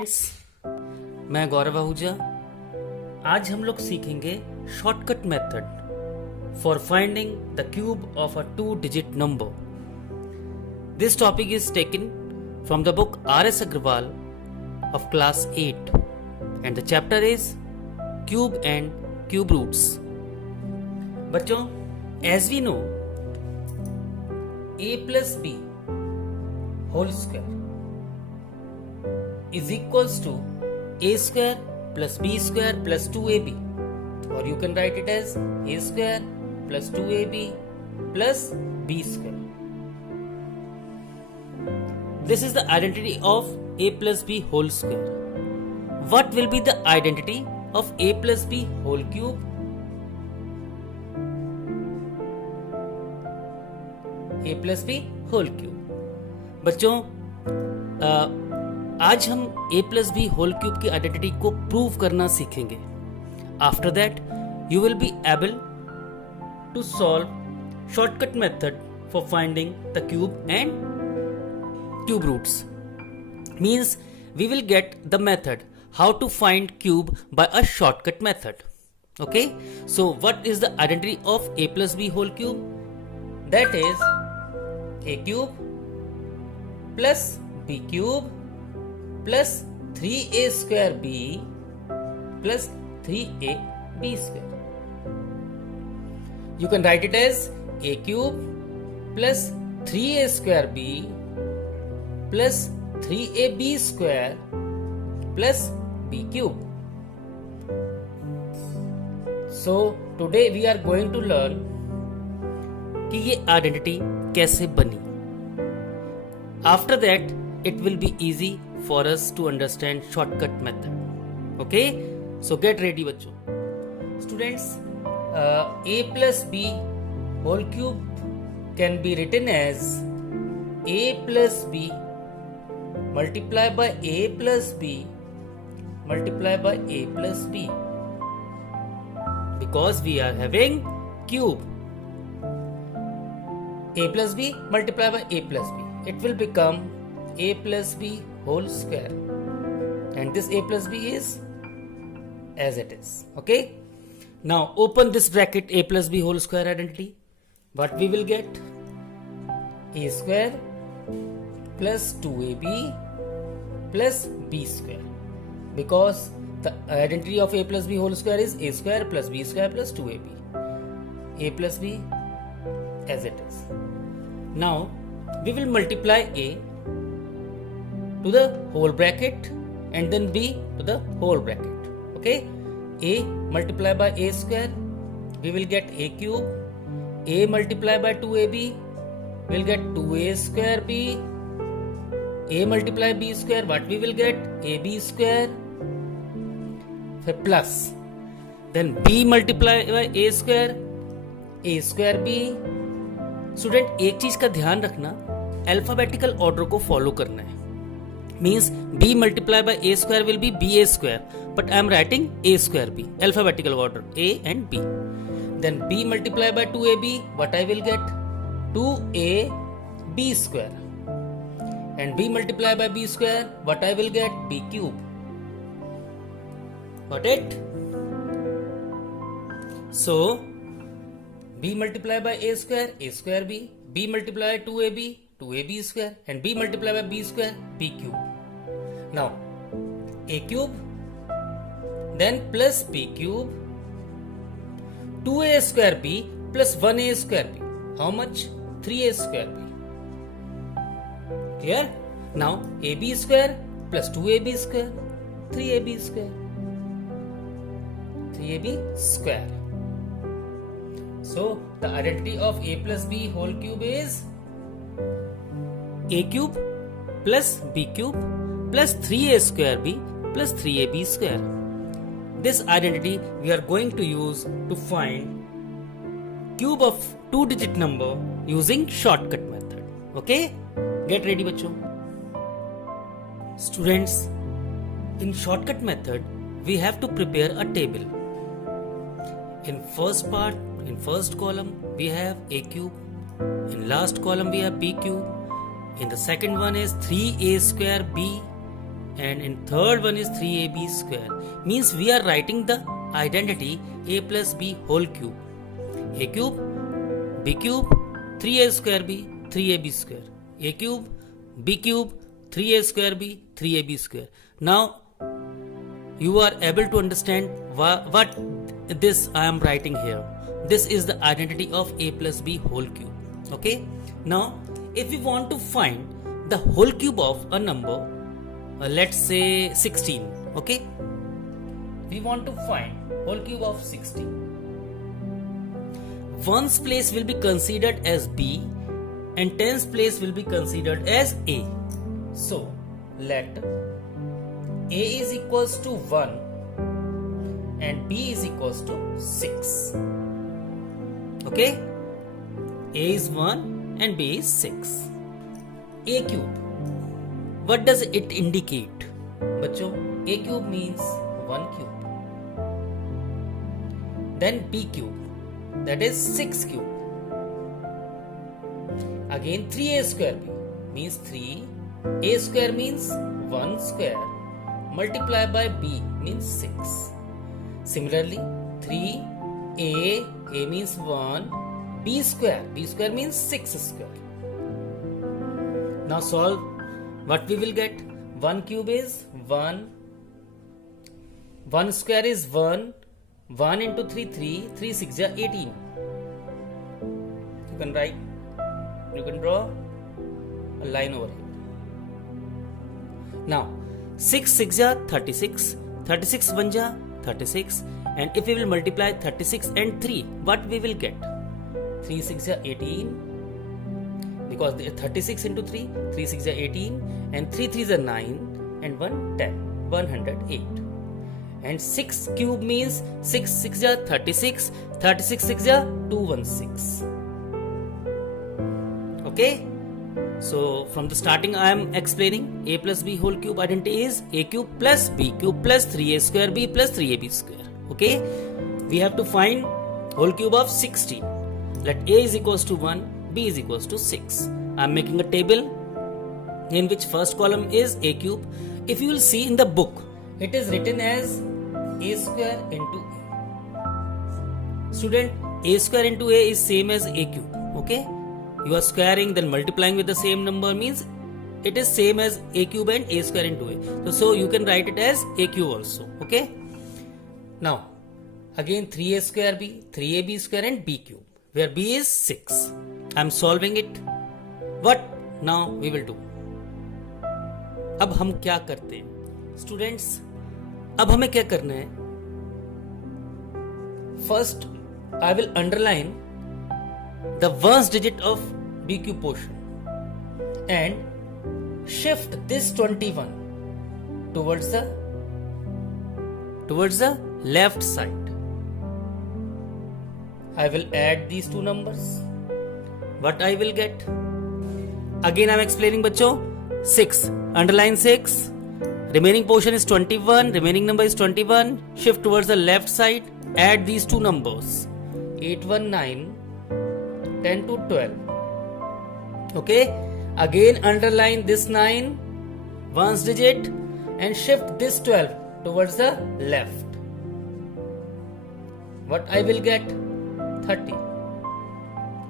Students, मैं गौरव आहूजा। आज हम लोग सीखेंगे shortcut method for finding the cube of a 2-digit number. This topic is taken from the book R.S. Agrawal of class 8 and the chapter is cube and cube roots। बच्चों, as we know, a plus b whole square is equals to a square plus b square plus 2ab, or you can write it as a square plus 2ab plus b square. This is the identity of a plus b whole square. What will be the identity of a plus b whole cube? a plus b whole cube। बच्चों, आज हम a plus b whole cube की identity को prove करना सीखेंगे। After that you will be able to solve shortcut method for finding the cube and cube roots. Means we will get the method how to find cube by a shortcut method. Okay, so what is the identity of a plus b whole cube? That is a cube plus b cube plus 3a square b plus 3ab square. You can write it as a cube plus 3a square b plus 3ab square plus b cube. So today we are going to learn कि ये identity कैसे बनी। After that it will be easy for us to understand shortcut method. Okay, so get ready बच्चों। Students, a plus b whole cube can be written as a plus b multiplied by a plus b multiplied by a plus b, because we are having cube. A plus b multiplied by a plus b, it will become a plus b whole square, and this a plus b is as it is. Okay, now open this bracket, a plus b whole square identity. What we will get? A square plus 2ab plus b square, because the identity of a plus b whole square is a square plus b square plus 2ab. A plus b as it is. Now we will multiply a to the whole bracket and then b to the whole bracket. Okay, a multiplied by a square, we will get a cube. A multiplied by 2ab, we will get 2a square b. A multiplied b square, what we will get? ab square. फिर plus, then b multiplied by a square b. Student, एक चीज का ध्यान रखना, alphabetical order को follow करना है। Means b multiplied by a square will be ba square, but I am writing a square b, alphabetical order a and b. Then b multiplied by 2ab, what I will get? 2ab square. And b multiplied by b square, what I will get? b cube. Got it? So b multiplied by a square b, b multiplied by 2ab square, and b multiplied by b square, b cube. Now a cube, then plus b cube, 2a square b plus 1a square b. How much? 3a square b. Clear? Now ab square plus 2ab square, 3ab square, 3ab square. So the identity of a plus b whole cube is a cube plus b cube plus 3a square b plus 3ab square. This identity we are going to use to find cube of 2-digit number using shortcut method. Okay, get ready बच्चों। Students, in shortcut method we have to prepare a table. In first part, in first column we have a cube, in last column we have b cube, in the second one is 3a square b, and in third one is 3ab square. Means we are writing the identity a plus b whole cube. A cube, b cube, 3a square b, 3ab square. A cube, b cube, 3a square b, 3ab square. Now you are able to understand what this I am writing here. This is the identity of a plus b whole cube. Okay. Now if we want to find the whole cube of a number, let's say 16. Okay. We want to find whole cube of 16. Ones place will be considered as b and tens place will be considered as a. So let a is equals to 1 and b is equals to 6. Okay. A is 1 and b is 6. A cube, what does it indicate? Bachcho, a cube means 1 cube. Then b cube, that is 6 cube. Again 3a square b means 3. A square means 1 square. Multiply by b means 6. Similarly 3a means 1. B square means 6 square. Now solve. What we will get? 1 cube is 1. 1 square is 1. 1 into 3, 3. 3 6 is 18. You can write. You can draw a line over here. Now 6 6 is 36. 36 1 is 36. And if we will multiply 36 and 3, what we will get? 3 6 is 18. Because 36 into 3, 3 6 is 18, and 3 3 is 9, and 1 10, 108. And 6 cube means 6 6 is 36, 36 6 is 216. Okay. So from the starting I am explaining a plus b whole cube identity is a cube plus b cube plus 3a square b plus 3ab square. Okay. We have to find whole cube of 16. Let a is equals to 1. B is equals to 6. I am making a table in which first column is a cube. If you will see in the book, it is written as a square into a. Student, a square into a is same as a cube. Okay. You are squaring then multiplying with the same number means it is same as a cube and a square into a. So you can write it as a cube also. Okay. Now again 3a square b, 3ab square and b cube, where b is 6. I am solving it. What now we will do? अब हम क्या करते हैं students? अब हमें क्या करना है? First, I will underline the ones digit of BQ portion and shift this 21 towards the left side. I will add these two numbers. What I will get? Again I am explaining bachcho. 6. Underline 6. Remaining portion is 21. Remaining number is 21. Shift towards the left side. Add these two numbers. 8 1 9. 10 to 12. Okay. Again underline this 9. Ones digit. And shift this 12 towards the left. What I will get? 30.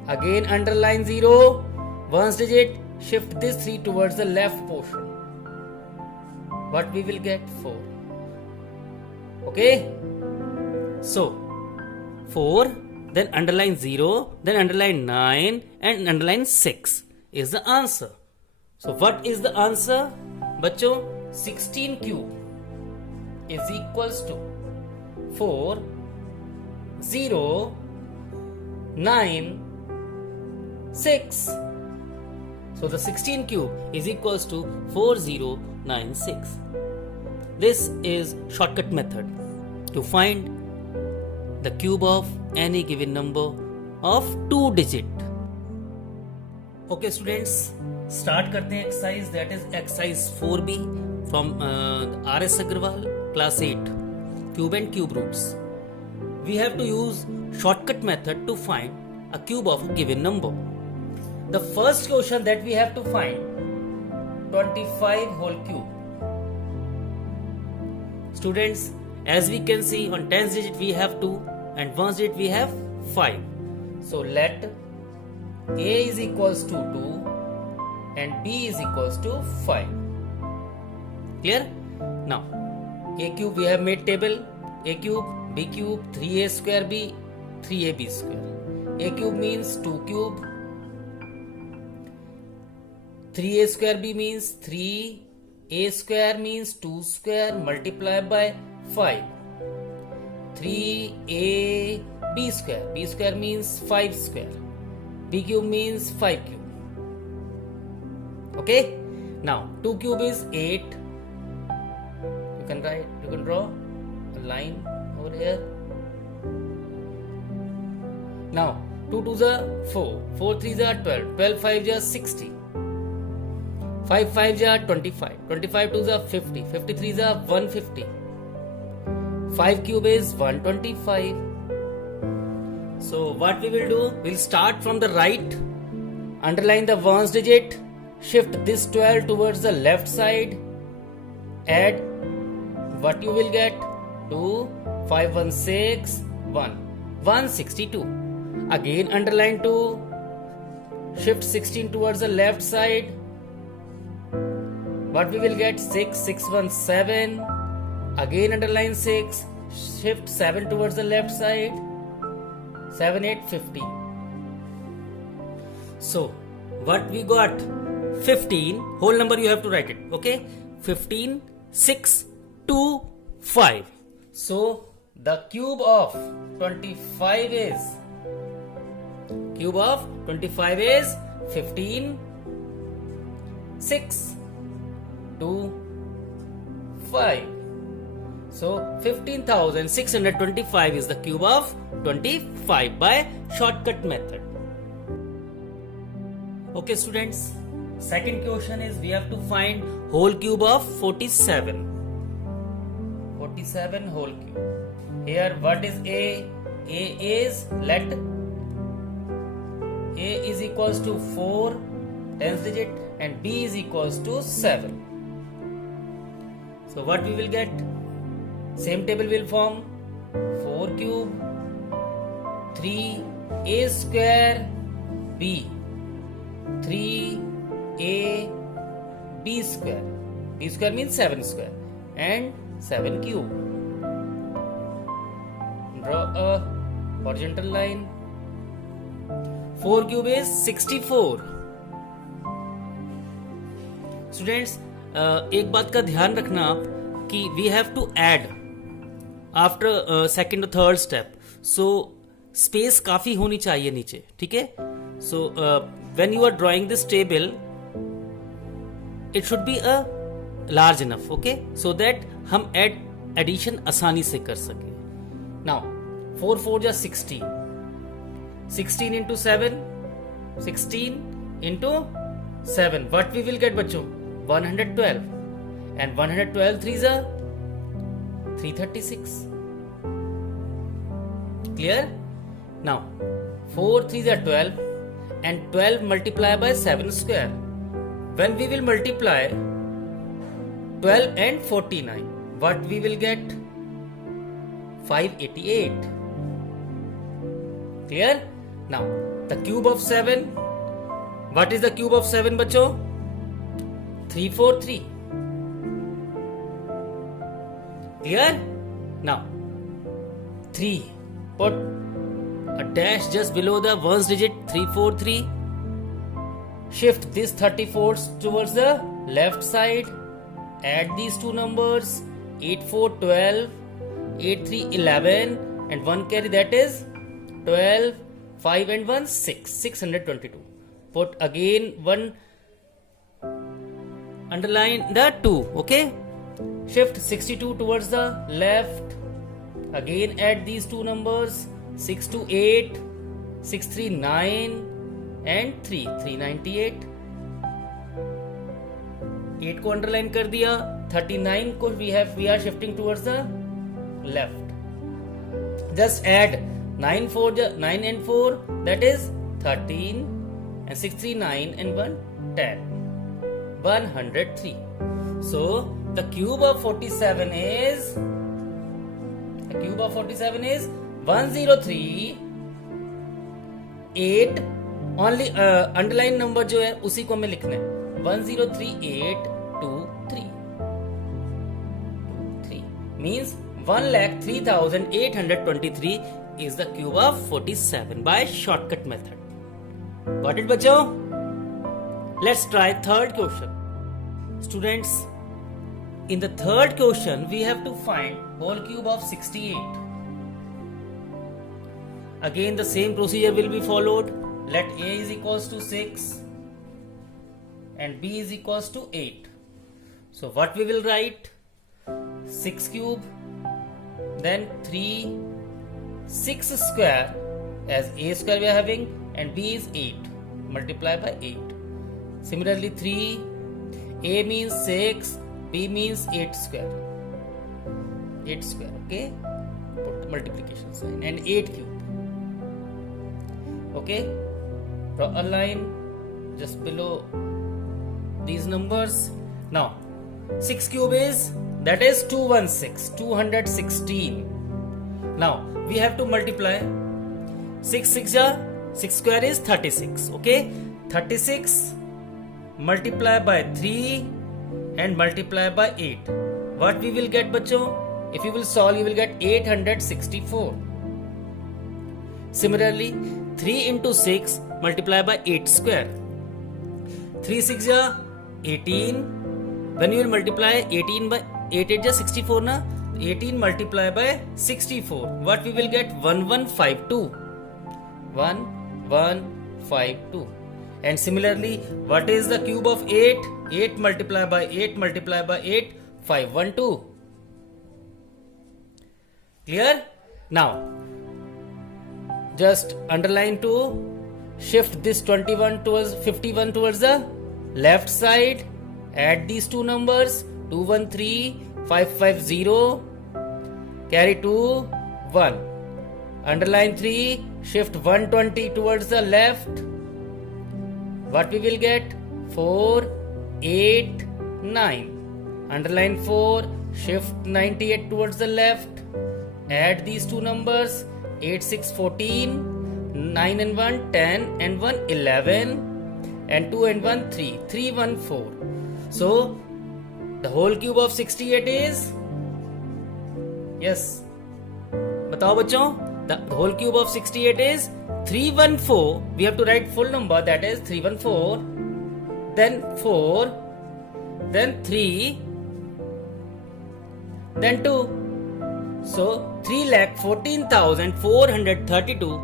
Again underline 0. Ones digit. Shift this 3 towards the left portion. What we will get? 4. Okay. So 4. Then underline 0. Then underline 9. And underline 6 is the answer. So what is the answer? Bachcho, 16 cube is equals to 4 0 9 6. So the 16 cube is equals to 4096. This is shortcut method to find the cube of any given number of 2 digit. Okay students, start करते हैं exercise, that is exercise 4B from R.S. Agrawal, class 8, cube and cube roots. We have to use shortcut method to find a cube of a given number. The first question that we have to find, 25 whole cube. Students, as we can see, on tens digit we have 2 and ones digit we have 5. So let A is equals to 2 and B is equals to 5. Clear? Now, A cube we have made table. A cube, B cube, 3A square B, 3AB square. A cube means 2 cube. 3A square B means 3. A square means 2 square multiplied by 5. 3A B square. B square means 5 square. B cube means 5 cube. Okay? Now 2 cube is 8. You can draw a line over here. Now 2 2s are 4. 4 3s are 12. 12 5s are 60. 5 5s are 25. 25 2s are 50. 53s are 150. 5 cube is 125. So what we will do, we'll start from the right, underline the ones digit, shift this 12 towards the left side, add what you will get, 2, 5 1 6, 1, 162. Again underline 2, shift 16 towards the left side, what we will get, 6 6 1 7. Again underline 6, shift 7 towards the left side, 7 8 50. So what we got, 15, whole number you have to write it, okay? 15 6 2 5. So the cube of 25 is 15 6 2 5. So 15,625 is the cube of 25 by shortcut method. Okay students, second question is we have to find whole cube of 47. 47 whole cube. Here what is A? A is, let A is equals to 4 tens digit and B is equals to 7. So what we will get? Same table will form 4 cube 3 A square B 3 A B square. B square means 7 square and 7 cube. Draw a horizontal line. 4 cube is 64. Students, एक बात का ध्यान रखना आप कि we have to add after second or third step. So space काफी होनी चाहिए नीचे, ठीक है? So when you are drawing this table, it should be a large enough, okay? So that हम addition आसानी से कर सके. Now 4 4 is 16. 16 into 7, 16 into 7. What we will get बच्चों? 112. And 112 3s are 336. Clear? Now 4 3s are 12 and 12 multiplied by 7 square. When we will multiply 12 and 49, what we will get? 588. Clear? Now the cube of 7. What is the cube of 7 बच्चों? 343. Clear? Now 3. Put a dash just below the ones digit 343. Shift this 34 towards the left side. Add these two numbers 8 4 12, 8 3 11 and 1 carry, that is 12, 5 and 1 6, 622. Put again 1, underline the 2, okay? Shift 62 towards the left. Again add these two numbers 6 to 8, 6 3 9 and 3 398. 8 को underline कर दिया, 39 को we are shifting towards the left. Just add 9 and 4, that is 13 and 6 3 9 and 1 10, 103. So the cube of 47 is 103 8 only underline number जो है उसी को हमें लिखना है 103823 means 1,03,823 is the cube of 47 by shortcut method. Got it बच्चों? Let's try third question. Students, in the third question we have to find whole cube of 68. Again the same procedure will be followed. Let A is equals to 6 and B is equals to 8. So what we will write? 6 cube, then 3, 6 square, as A square we are having, and B is 8, multiply by 8. Similarly 3, A means 6, B means 8 square, okay, put multiplication sign, and 8 cube, okay, draw a line just below these numbers. Now 6 cube is, that is 216. Now we have to multiply 6 square is 36. Okay, 36 multiply by 3 and multiply by 8. What we will get, bachcho? If you will solve, you will get 864. Similarly 3 into 6 multiply by 8 square. 3 6 18. When you will multiply 18 by 8 8 64 na, 18 multiply by 64. What we will get? 1152. 1152. And similarly, what is the cube of 8? 8 multiply by 8 multiply by 8, 512. Clear? Now, just underline to shift this 21 towards 51 towards the left side. Add these two numbers, 213, 550, carry 2, 1. Underline 3, shift 120 towards the left. What we will get? 4, 8, 9. Underline 4, shift 98 towards the left. Add these two numbers, 8, 6, 14, 9 and 1, 10 and 1, 11, and 2 and 1, 3, 3, 1, 4. So, the whole cube of 68 is, yes, बताओ बच्चों, the whole cube of 68 is 314. We have to write full number, that is 314, then 4, then 3, then 2. So 3,14,432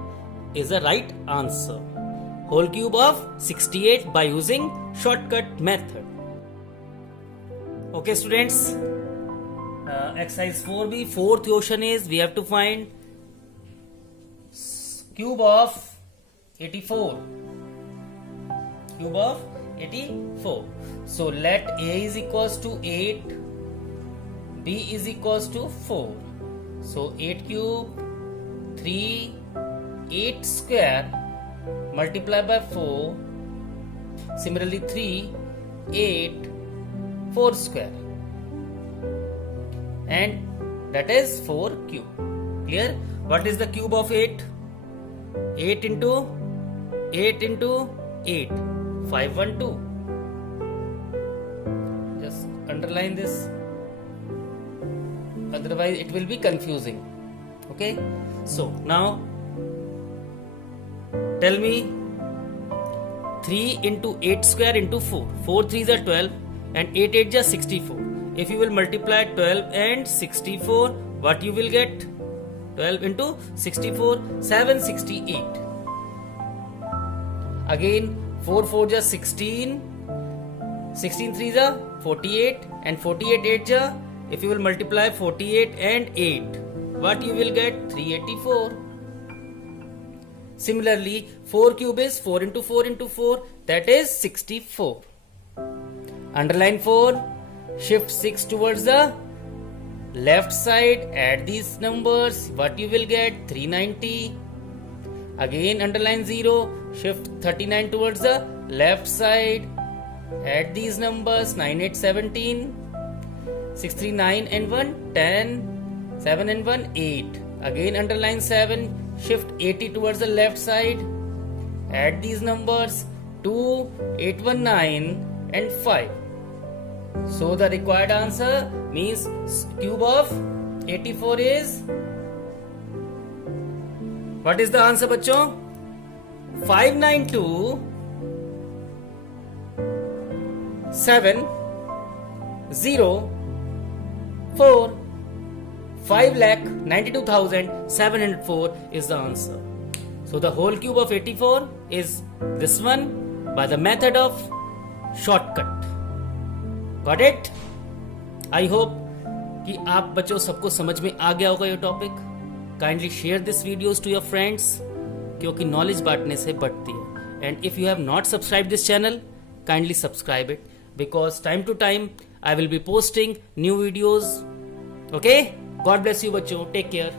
is the right answer. Whole cube of 68 by using shortcut method. Okay students, exercise 4b, fourth question is we have to find cube of 84. Cube of 84. So let A is equals to 8, B is equals to 4. So 8 cube, 3, 8 square, multiply by 4. Similarly 3, 8, 4 square, and that is 4 cube. Clear? What is the cube of 8? 8 into 8 into 8, 512. Just underline this, otherwise it will be confusing. Okay, so now tell me 3 into 8 square into 4. 4 3s are 12 and 8 8 is 64. If you will multiply 12 and 64, what you will get? 12 into 64, 768. Again 4 4 is 16, 16 3s are 48, and 48 8 is, if you will multiply 48 and 8, what you will get? 384. Similarly 4 cube is 4 into 4 into 4, that is 64. Underline 4, shift 6 towards the left side, add these numbers, what you will get? 390. Again underline 0, shift 39 towards the left side, add these numbers, 9 8 17. 639 and 1 10, 7 and 1 8. Again underline 7, shift 80 towards the left side. Add these numbers 2, 819 and 5. So the required answer means cube of 84 is, what is the answer बच्चों? 592 7 0 4 5,92,704 is the answer. So the whole cube of 84 is this one by the method of shortcut. Got it? I hope कि आप बच्चों सबको समझ में आ गया होगा ये topic. Kindly share this videos to your friends, क्योंकि नॉलेज बांटने से बढ़ती है. And if you have not subscribe this channel, kindly subscribe it, because time to time I will be posting new videos. Okay, God bless you बच्चों, take care.